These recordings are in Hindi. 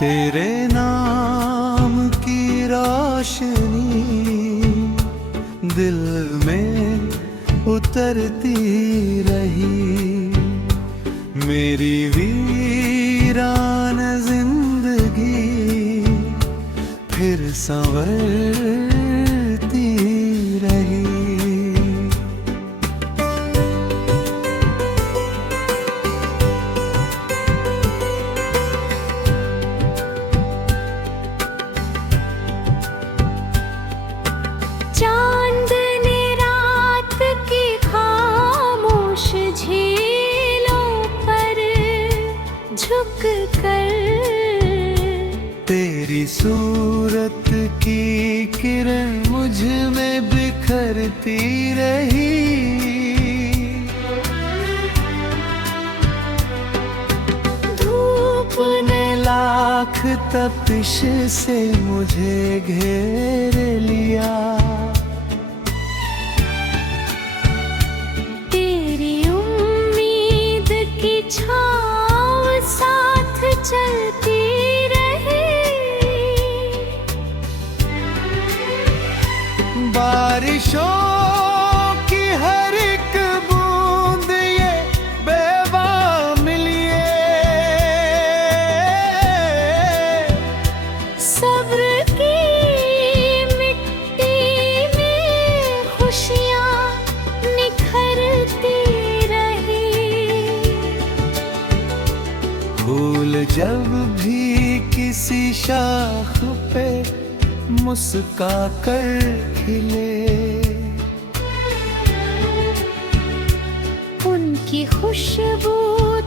तेरे नाम की रोशनी दिल में उतरती रही। मेरी वीरान जिंदगी फिर संवरती रही। चांदनी रात की खामोश झीलों पर झुक कर तेरी सूरत की किरण मुझ में बिखरती रही। धूप ने लाख तपिश से मुझे घेर लिया। तेरी उम्मीद की छाँव साथ चलती रही। बारिशों की हर एक बूंद ये बेवाम लिए सब्र की मिट्टी में खुशियाँ निखरती रही। फूल जब भी किसी शाख पे मुस्का कर खिले उनकी खुशबू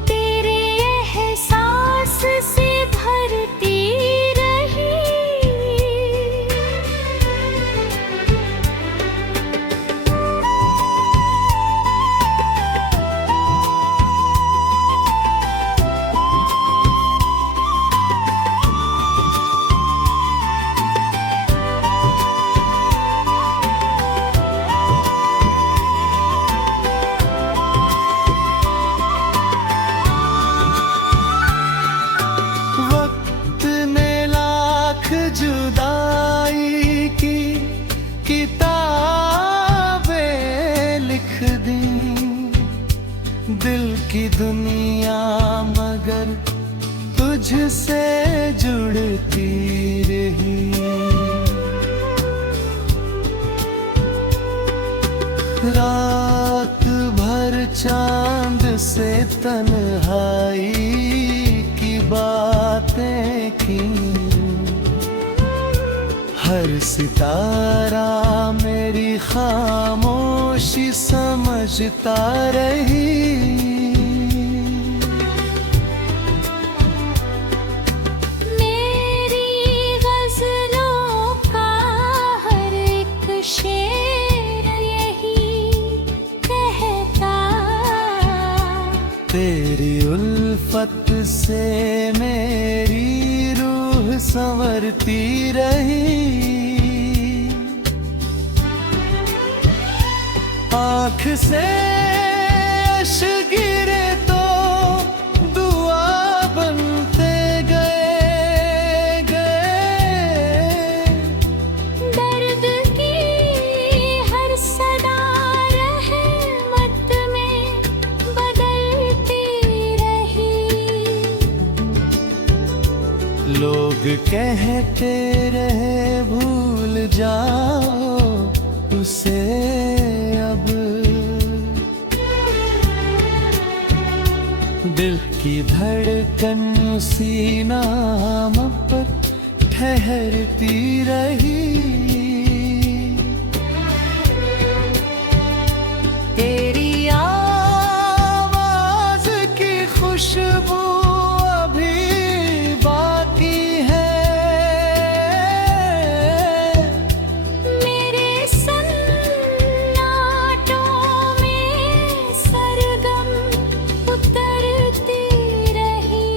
तेरे एहसास से भरती रही। वक्त ने लाख जुदाई की किताबें लिख दी। दिल की दुनिया मगर तुझसे जुड़ती रही। रात भर चांद से तन्हाई की बातें की। हर सितारा मेरी खामोशी समझता रही। मेरी गज़लों का हर एक शेर यही कहता। तेरी उल्फत से मेरी रूह संवरती रही। आँख से अश्क गिरे तो दुआ बनते गए। दर्द की हर सदा रहमत में बदलती रही। लोग कहते रहे भूल जाओ उसे अब। दिल की धड़कन उसी नाम पर ठहरती रही। तेरी आवाज की खुशबू अभी बाकी है। मेरे सन्नाटों में सरगम उतरती रही।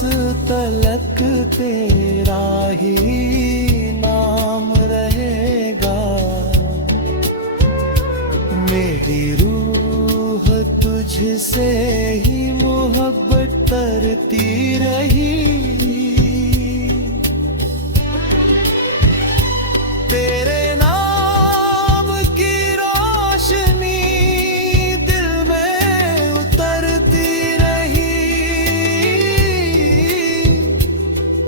तलक तेरा ही नाम रहेगा। मेरी रूह तुझसे ही मोहब्बत करती रही। तेरे नाम की रोशनी दिल में उतरती रही।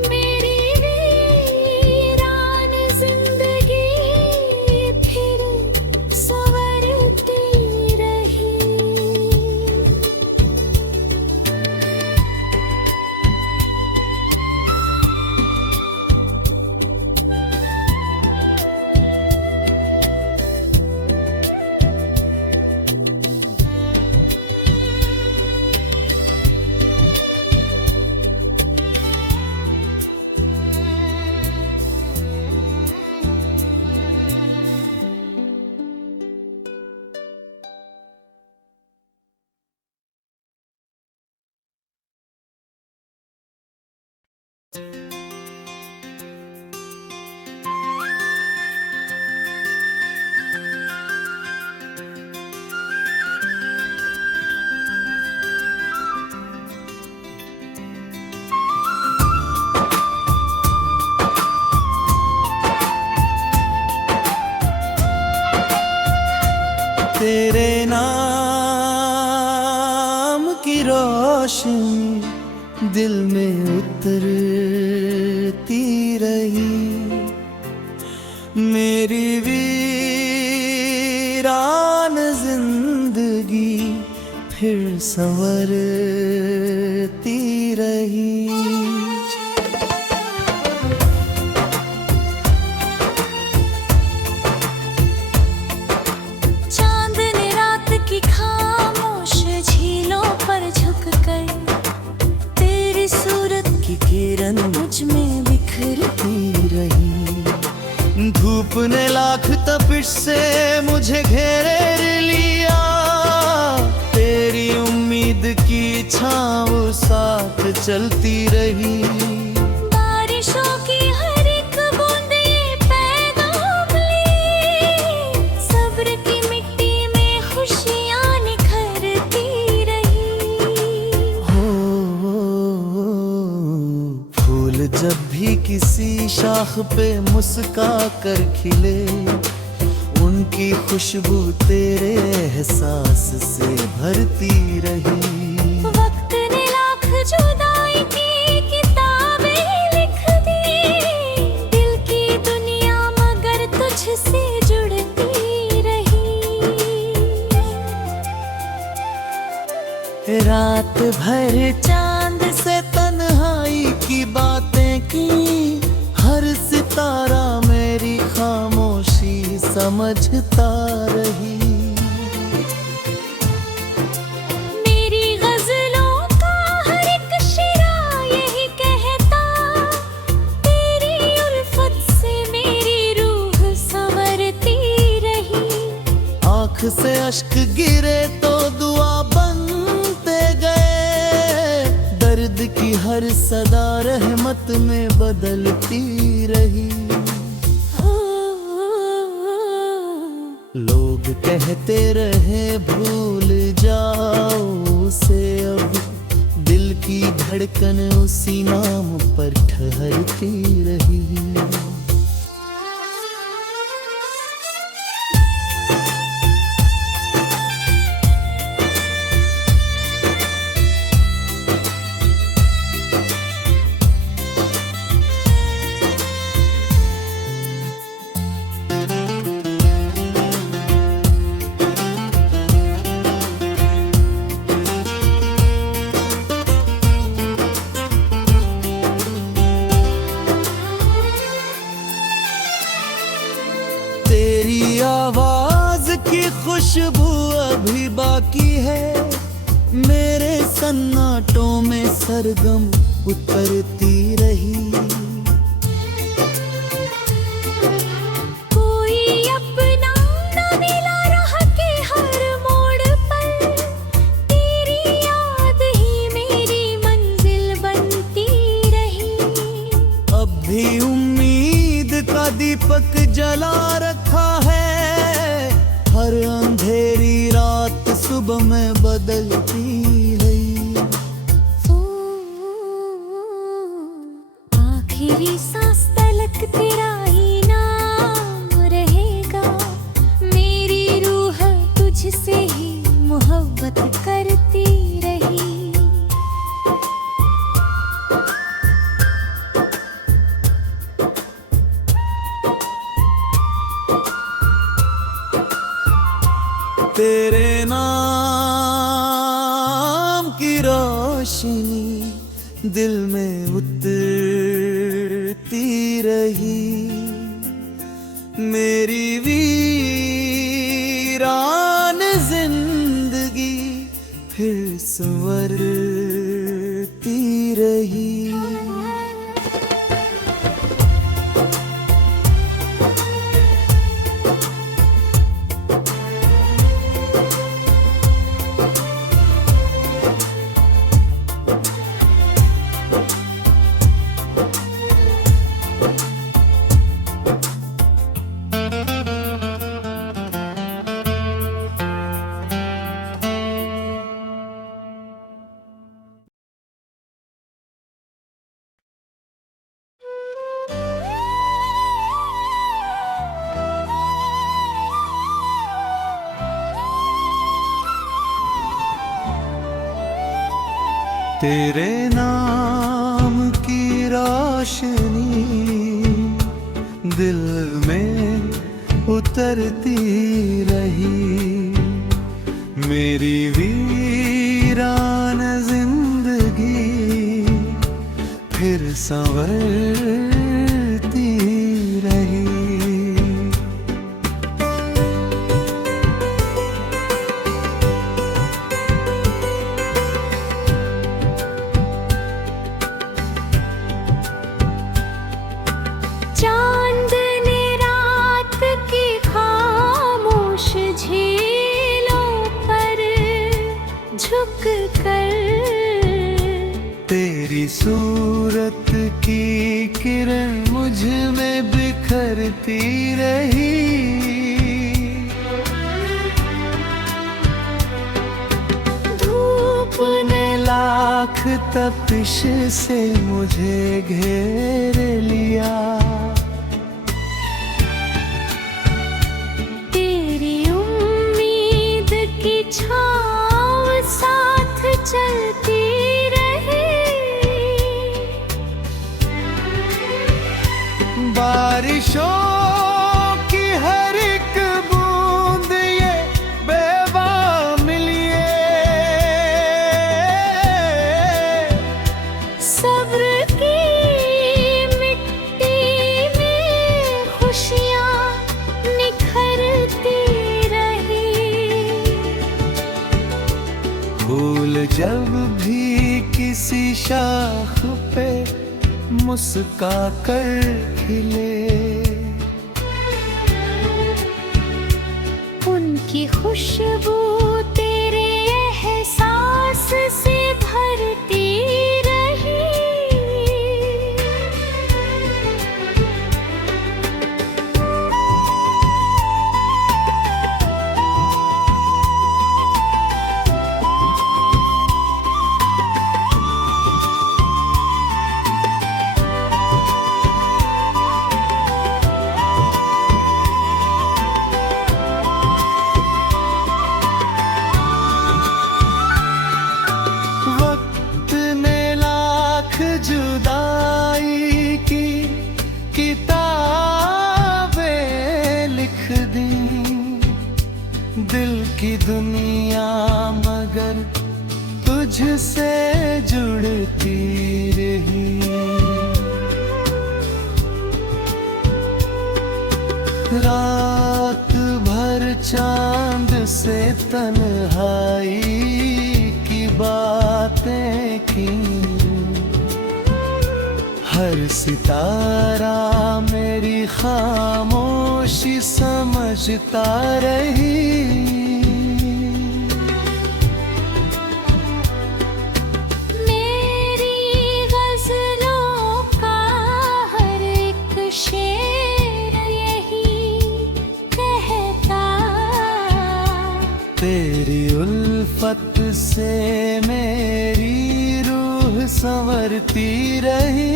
मेरी वीरान जिंदगी फिर संवरती रही। तेरे नाम की रोशनी दिल में उतरती रही। मेरी वीरान जिंदगी फिर संवरती रही। किरण मुझ में बिखरती रही। धूप ने लाख तपिश से मुझे घेर लिया। तेरी उम्मीद की छाँव साथ चलती रही। बारिशों की हर एक बूंद ये पैगाम ली। सब्र की मिट्टी में खुशियाँ निखरती रही। जब भी किसी शाख पे मुस्का कर खिले, उनकी खुशबू तेरे एहसास से भरती रही। वक्त ने लाख जुदाई की किताबें लिख दी। दिल की दुनिया मगर तुझसे जुड़ती रही। रात भर चांद से तन्हाई की बातें की। हर सितारा मेरी खामोशी समझता रही। मेरी गजलों का हर एक शिरा यही कहता। तेरी उल्फत से मेरी रूह संवरती रही। आँख से अश्क गिरे तो दुआ बनते गए। दर्द की हर सदा रहमत में बदलती रही। लोग कहते रहे भूल जाओ उसे, अब दिल की धड़कन उसी नाम पर ठहरती रही। तेरी आवाज की खुशबू अभी बाकी है। मेरे सन्नाटों में सरगम उतरती रही। कोई अपना न मिला राह के हर मोड़ पर। तेरी याद ही मेरी मंजिल बनती जला रखा है। हर अंधेरी रात सुबह में बदलती है। ओ, आखिरी सांस तलक तेरा ही नाम रहेगा। मेरी रूह तुझसे ही मोहब्बत करती रही। तेरे नाम की रोशनी दिल में उतरती रही। मेरी वीरान जिंदगी फिर संवरती रही। तेरे नाम की रोशनी दिल में उतरती रही। मेरी वीरान जिंदगी फिर संवरती रही। चांद ने रात की खामोश झीलों पर झुक कर तेरी सूरत की किरण मुझ में बिखरती रही। धूप ने लाख तपिश से मुझे घेर लिया। तेरी उम्मीद की छाँव साथ चलती रही। बारिशों की हर एक बूंद ये बेवामिल ये सब्र की मिट्टी में खुशियाँ निखरती रही। फूल जब भी किसी शाख पे मुस्का कर खिले, उनकी खुशबू तेरे एहसास से भरती रही। वक्त ने लाख जुदाई की किताबें लिख दी। दिल की दुनिया मगर तुझसे जुड़ती रही। रात भर चांद से तन्हाई की बातें की। हर सितारा मेरी खामोशी समझता रही। मेरी गज़लों का हर एक शेर यही तेरी उल्फत से मेरी रूह संवरती रही।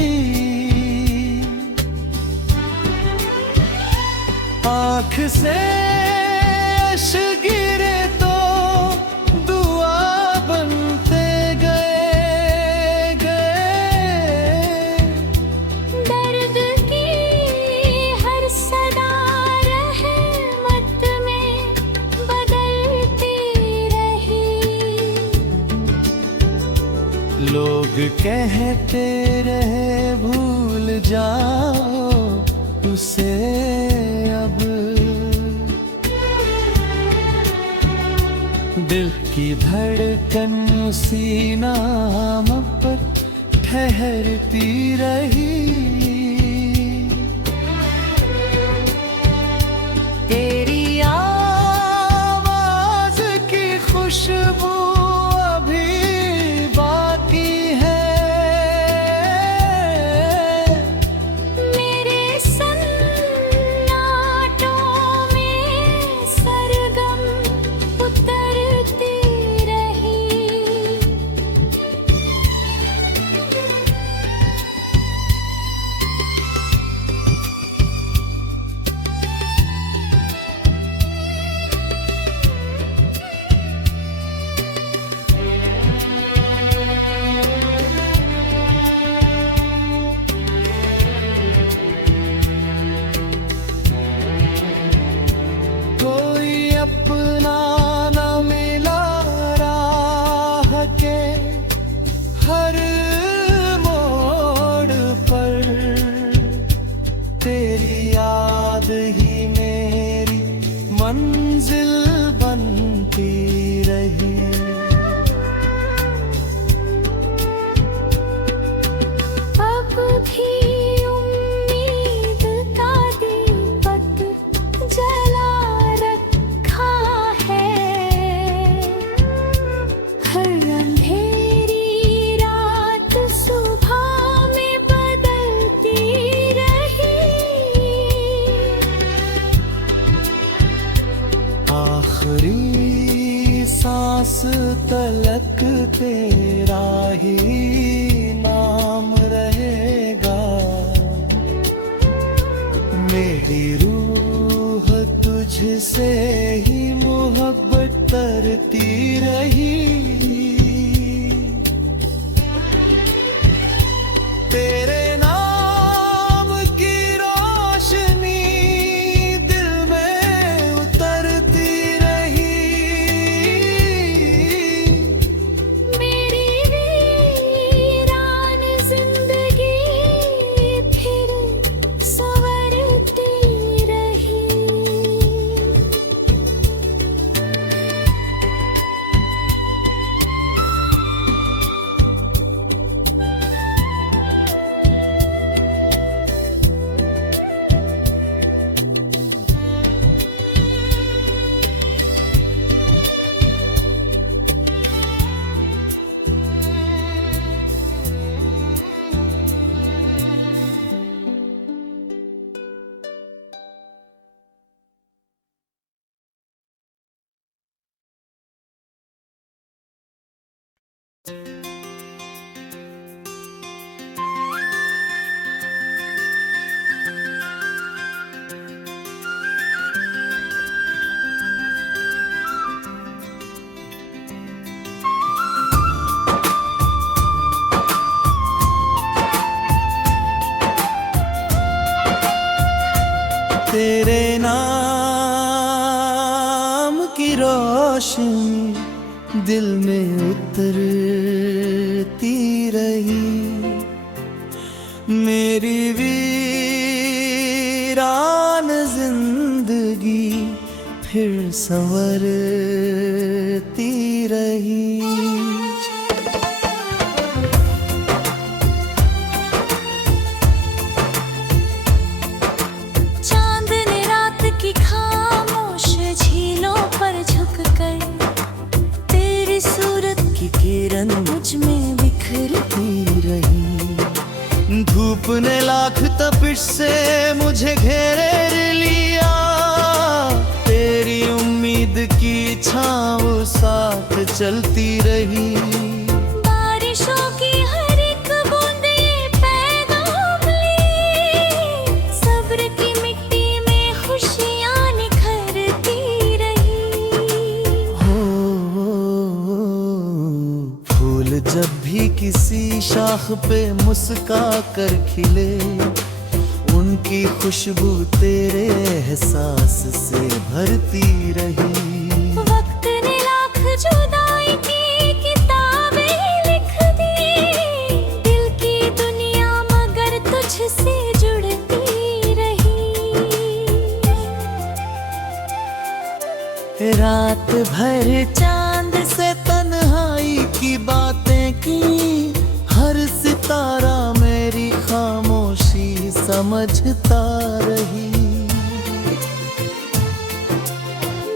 आँख से अश्क गिरे तो दुआ बनते गए। दर्द की हर सदा रहमत में बदलती रही। लोग कहते रहे भूल जाओ उसे अब, दिल की धड़कन उसी नाम पर ठहरती रही। तेरी आवाज की खुशबू अभी बाकी है। मेरे सन्नाटों में सरगम उतरती रही। कोई अपना न मिला राह के हर मोड़ पर। तेरी याद ही मेरी मंजिल बनती रही। अब भी उम्मीद का दीपक जला रखा है। हर अंधेरी रात सुबह में बदलती रही। आखिरी सांस तलक तेरा ही नाम रहेगा। मेरी रूह तुझसे ही मोहब्बत करती रही। तेरे नाम की रोशनी दिल में उतरती रही। मेरी वीरान जिंदगी फिर संवरती रही। तेरे नाम की रोशनी दिल में उतरती रही। मेरी वीरान जिंदगी फिर संवरती रही। चांद ने रात की खामोश झीलों पर झुककर तेरी सूरत की किरण मुझ में बिखरती रही। धूप ने लाख तपिश से मुझे घेरे लिया। तेरी उम्मीद की छाँव चलती रही। बारिशों की हर एक बूंद ये पैगाम ले, सब्र की मिट्टी में खुशियाँ निखरती रही। हो फूल जब भी किसी शाख पे मुस्का कर खिले, उनकी खुशबू तेरे एहसास से भरती रही। वक्त ने लाख जुदाई की किताबें लिख दी, दिल की दुनिया मगर तुझसे जुड़ती रही। रात भर चांद से तन्हाई की बातें की, हर सितारा मेरी खामोशी समझता रही।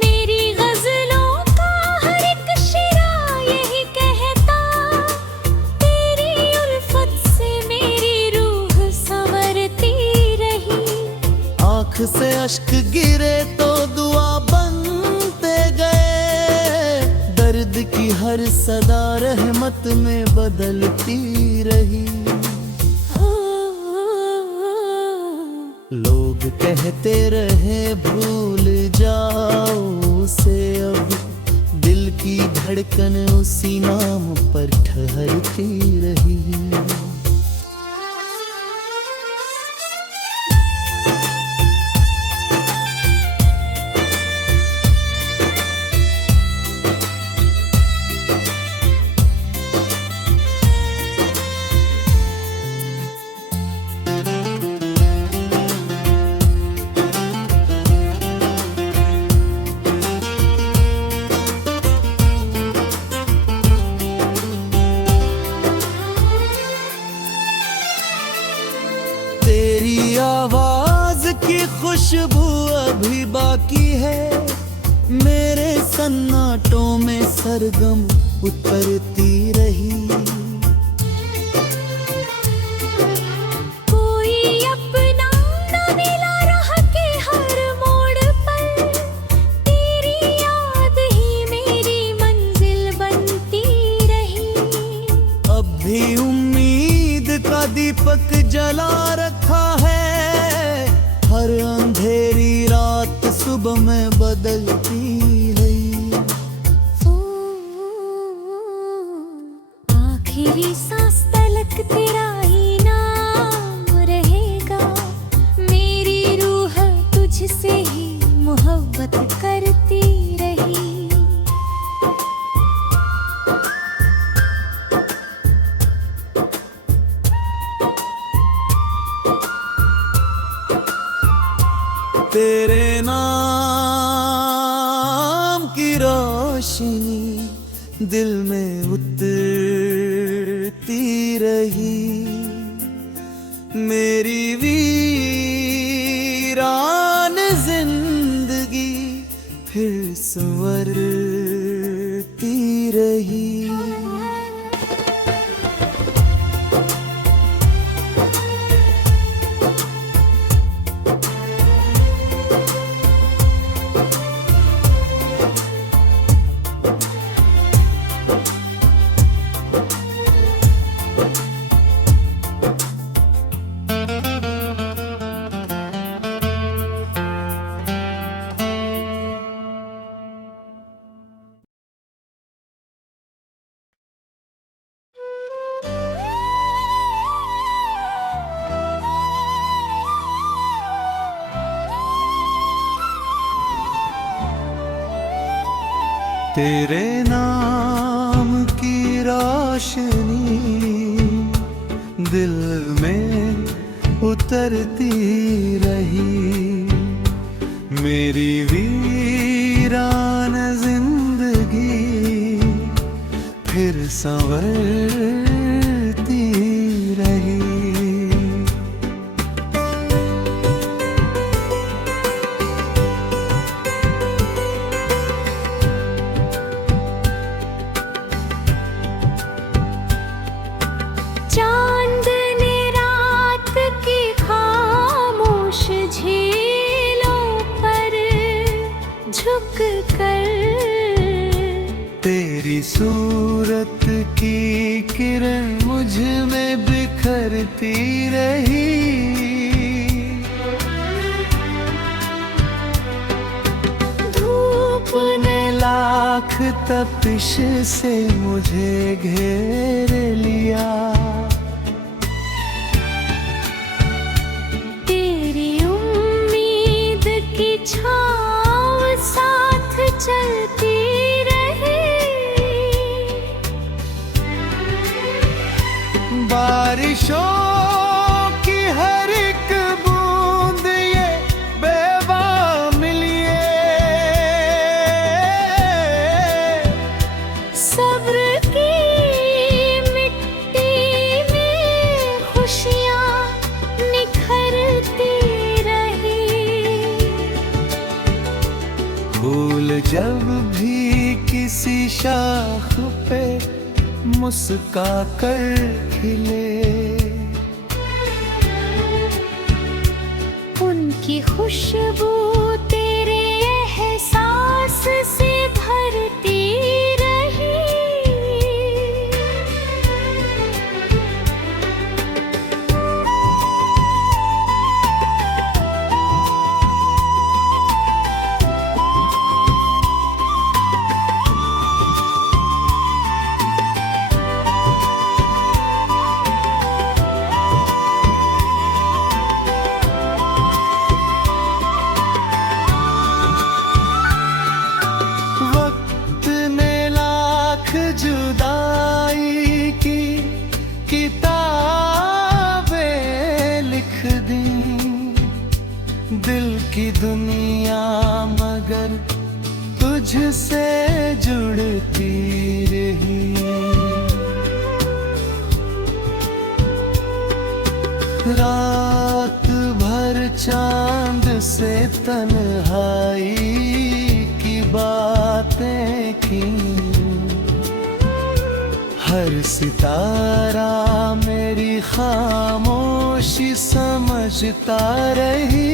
मेरी गजलों का हर एक शिरा यही कहता, तेरी उल्फत से मेरी रूह संवरती रही। आँख से अश्क गिरे तो दुआ बनते गए, दर्द की हर सदा रहमत में बदलती रही। लोग कहते रहे भूल जाओ उसे, अब दिल की धड़कन उसी नाम पर ठहरती रही। तेरी आवाज की खुशबू अभी बाकी है, मेरे सन्नाटों में सरगम उतरती रही। कोई अपना न मिला राह के हर मोड़ पर, तेरी याद ही मेरी मंजिल बनती रही। अब भी उम्मीद का दीपक जला रखा है, हर अंधेरी रात सुबह में बदलती रही। आखिरी सांस तलक तेरा ही नाम रहेगा, मेरी रूह तुझसे ही मोहब्बत करती रही। तेरे नाम की रोशनी दिल में उतरती रही। मेरी वीरान जिंदगी फिर संवरती रही। तेरे नाम की रोशनी दिल में उतरती रही। मेरी वीरान जिंदगी फिर संवरती रही। चांद ने रात की खामोश झीलों पर झुक कर तेरी सूरत की किरण मुझ में बिखरती रही। धूप ने लाख तपिश से मुझे घेर लिया। तेरी उम्मीद की छाँव साथ चलती रही। बारिशों की हर एक बूंद ये बेवाम लिए सब्र की मिट्टी में खुशियाँ निखरती रही। फूल जब भी किसी शाख पे मुस्का कर खिले, उनकी खुशबू तेरे एहसास से भरती रही। वक्त ने लाख जुदाई की किताबें लिख दी। दिल की दुनिया मगर तुझसे जुड़ती रही। रात भर चांद से तन्हाई की बातें की। हर सितारा मेरी खामोशी समझता रही।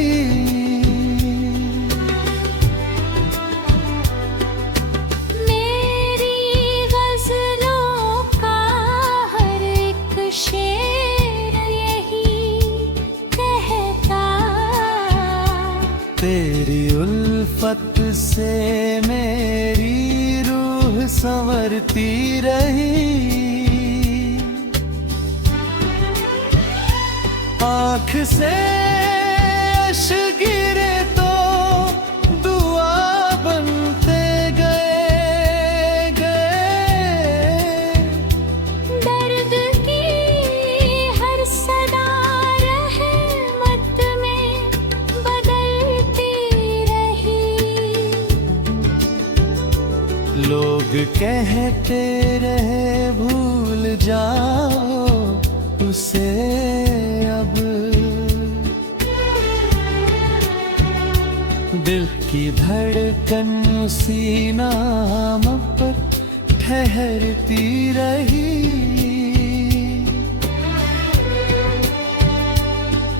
मेरी गज़लों का हर एक शेर यही कहता। तेरी उल्फत से मेरी रूह संवरती रही। आँख से अश्क गिरे तो दुआ बनते गए। दर्द की हर सदा रहमत में बदलती रही। लोग कहते रहे भूल जाओ उसे अब। दिल की धड़कन उसी नाम पर ठहरती रही।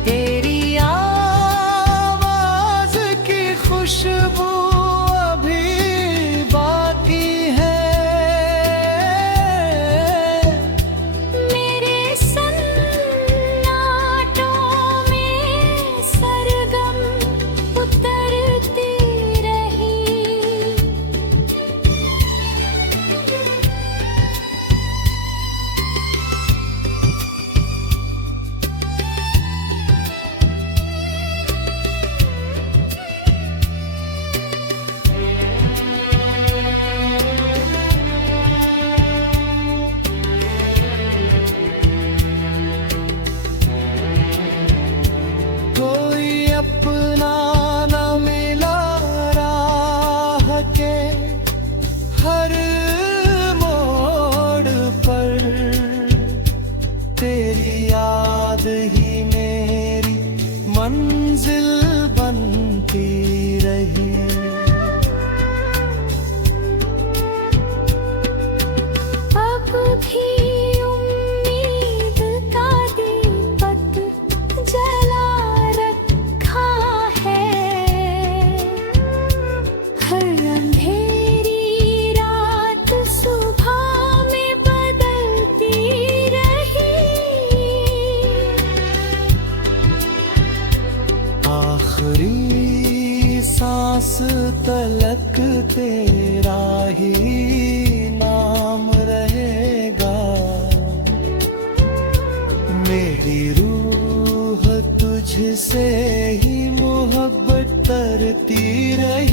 तेरी आवाज की खुशबू अभी बाकी है। मेरे सन्नाटों में सरगम उतरती रही। तलक तेरा ही नाम रहेगा। मेरी रूह तुझसे ही मोहब्बत करती रही।